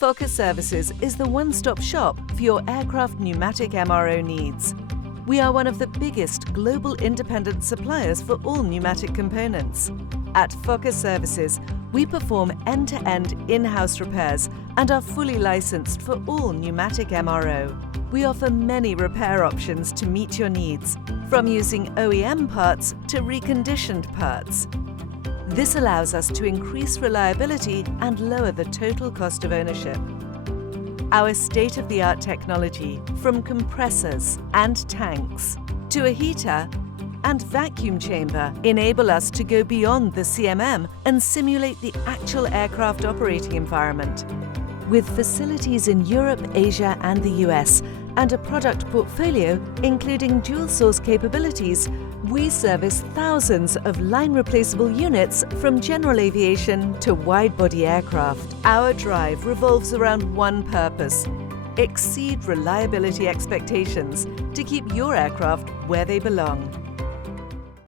Fokker Services is the one-stop shop for your aircraft pneumatic MRO needs. We are one of the biggest global independent suppliers for all pneumatic components. At Fokker Services, we perform end-to-end in-house repairs and are fully licensed for all pneumatic MRO. We offer many repair options to meet your needs, from using OEM parts to reconditioned parts. This allows us to increase reliability and lower the total cost of ownership. Our state-of-the-art technology, from compressors and tanks to a heater and vacuum chamber, enable us to go beyond the CMM and simulate the actual aircraft operating environment. With facilities in Europe, Asia and the US, and a product portfolio including dual-source capabilities, we service thousands of line-replaceable units from general aviation to wide-body aircraft. Our drive revolves around one purpose: exceed reliability expectations to keep your aircraft where they belong.